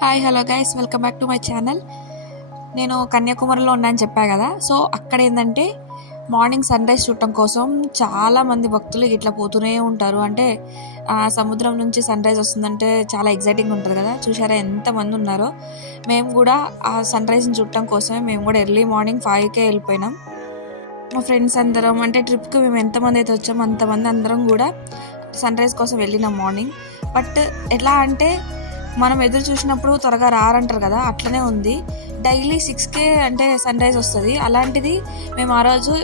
Hi hello guys, welcome back to my channel. నేను కన్యాకుమారిలో ఉన్నానని చెప్పా కదా. సో అక్కడ ఏంటంటే మార్నింగ్ సన్ రైజ్ చూడటం కోసం చాలామంది భక్తులు ఇట్లా పోతూనే ఉంటారు. అంటే సముద్రం నుంచి సన్ రైజ్ వస్తుందంటే చాలా ఎగ్జైటింగ్ ఉంటుంది కదా. చూసారా ఎంతమంది ఉన్నారో. మేము కూడా ఆ సన్ రైజ్ని చూడటం కోసమే మేము కూడా ఎర్లీ మార్నింగ్ 5కే వెళ్ళిపోయినాం. మా ఫ్రెండ్స్ అందరం, అంటే ట్రిప్కి మేము ఎంతమంది అయితే వచ్చామో అంతమంది అందరం కూడా సన్ రైజ్ కోసం వెళ్ళినాం మార్నింగ్. బట్ ఎలా అంటే మనం ఎదురు చూసినప్పుడు త్వరగా రారంటారు కదా, అట్లనే ఉంది. డైలీ 6కే అంటే సన్ రైజ్ వస్తుంది. అలాంటిది మేము ఆ రోజు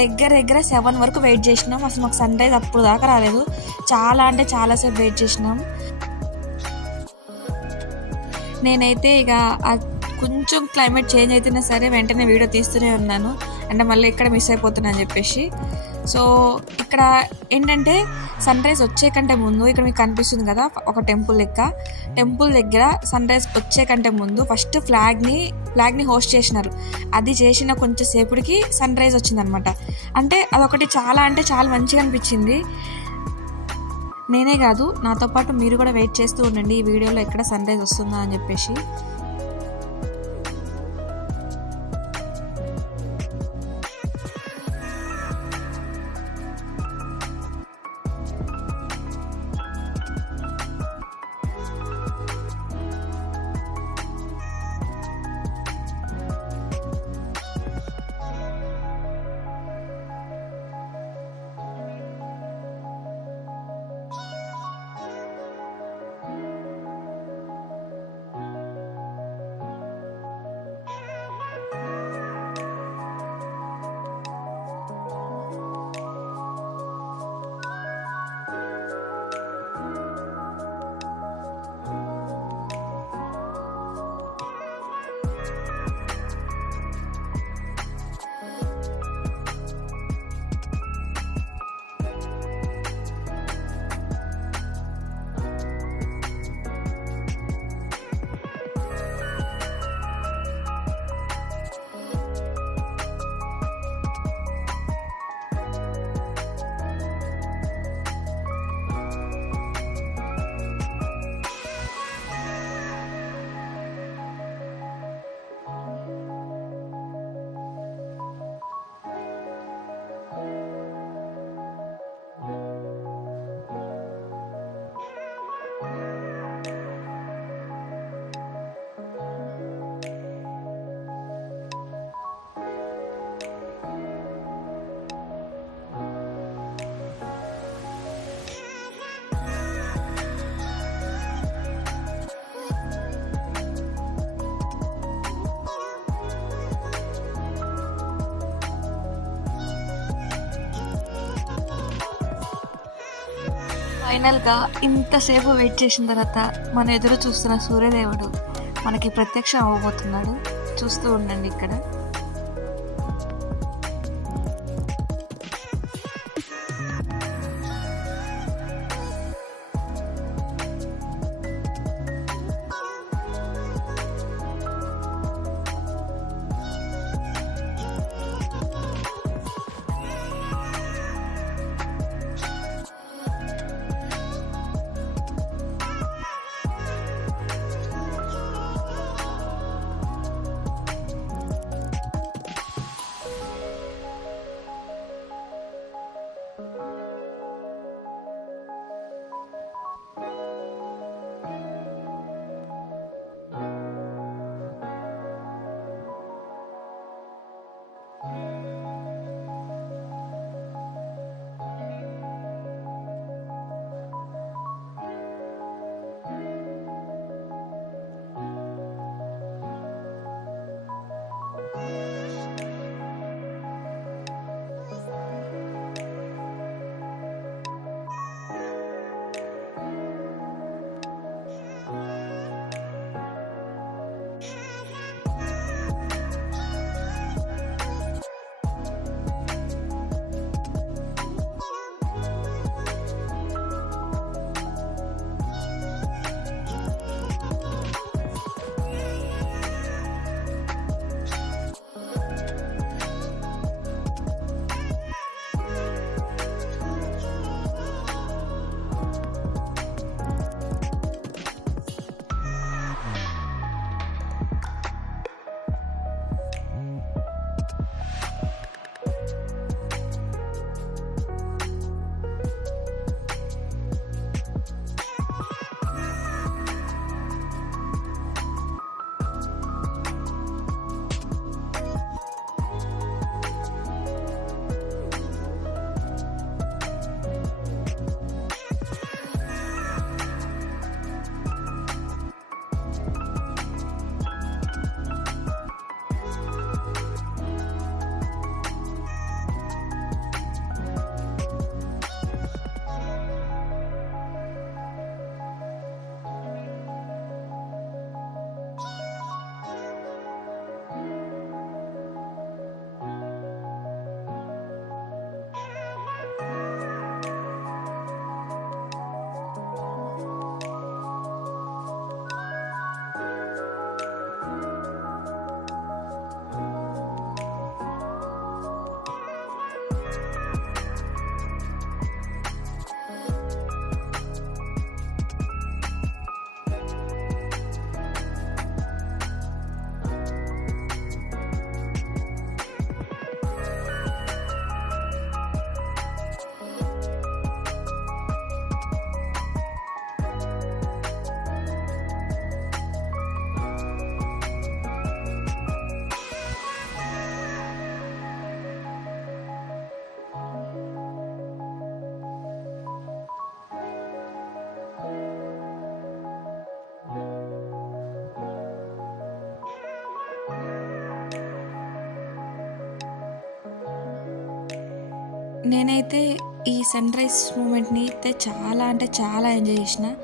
దగ్గర 7 వరకు వెయిట్ చేసినాం. అసలు మాకు సన్ రైజ్ అప్పుడు దాకా రాలేదు. చాలా అంటే చాలాసేపు వెయిట్ చేసినాం. నేనైతే ఇక కొంచెం క్లైమేట్ చేంజ్ అయితేనే సరే వెంటనే వీడియో తీస్తూనే ఉన్నాను, అంటే మళ్ళీ ఇక్కడ మిస్ అయిపోతున్నా అని చెప్పేసి. సో ఇక్కడ ఏంటంటే సన్ రైజ్ వచ్చే కంటే ముందు ఇక్కడ మీకు కనిపిస్తుంది కదా ఒక టెంపుల్ లెక్క. టెంపుల్ దగ్గర సన్ రైజ్ వచ్చే కంటే ముందు ఫస్ట్ ఫ్లాగ్ని హోస్ట్ చేసినారు. అది చేసిన కొంచెం సేపటికి సన్ రైజ్ వచ్చిందనమాట. అంటే అదొకటి చాలా అంటే చాలా మంచిగా అనిపించింది. నేనే కాదు, నాతో పాటు మీరు కూడా వెయిట్ చేస్తూ ఉండండి ఈ వీడియోలో ఎక్కడ సన్ రైజ్ వస్తుందా అని చెప్పేసి. ఫైనల్గా ఇంతసేపు వెయిట్ చేసిన తర్వాత మన ఎదురు చూస్తున్న సూర్యదేవుడు మనకి ప్రత్యక్షం అవ్వబోతున్నాడు. చూస్తూ ఉండండి ఇక్కడ. నేనైతే ఈ సన్‌రైజ్ మూమెంట్‌ని అయితే చాలా అంటే చాలా ఎంజాయ్ చేసిన.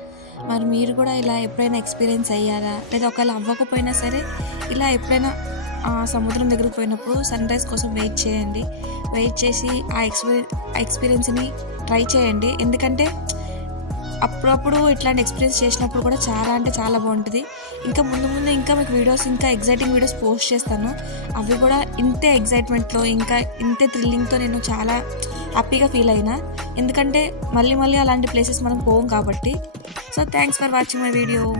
మరి మీరు కూడా ఇలా ఎప్పుడైనా ఎక్స్‌పీరియన్స్ అయ్యారా? లేదా ఒకవేళ అవ్వకపోయినా సరే ఇలా ఎప్పుడైనా సముద్రం దగ్గరికి పోయినప్పుడు సన్‌రైజ్ కోసం వెయిట్ చేయండి. వెయిట్ చేసి ఆ ఎక్స్‌పీరియన్స్‌ని ట్రై చేయండి. ఎందుకంటే అప్పుడప్పుడు ఇట్లాంటి ఎక్స్‌పీరియన్స్ చేసినప్పుడు కూడా చాలా అంటే చాలా బావుంటది. ఇంకా ముందు ముందు ఇంకా మీకు ఇంకా ఎక్సైటింగ్ వీడియోస్ పోస్ట్ చేస్తాను. అవి కూడా ఇంతే ఎక్సైట్‌మెంట్‌లో ఇంకా ఇంతే థ్రిల్లింగ్‌తో నేను చాలా హ్యాపీగా ఫీల్ అయినా. ఎందుకంటే మళ్ళీ మళ్ళీ అలాంటి ప్లేసెస్ మనం పోము కాబట్టి. So, thanks for watching my video.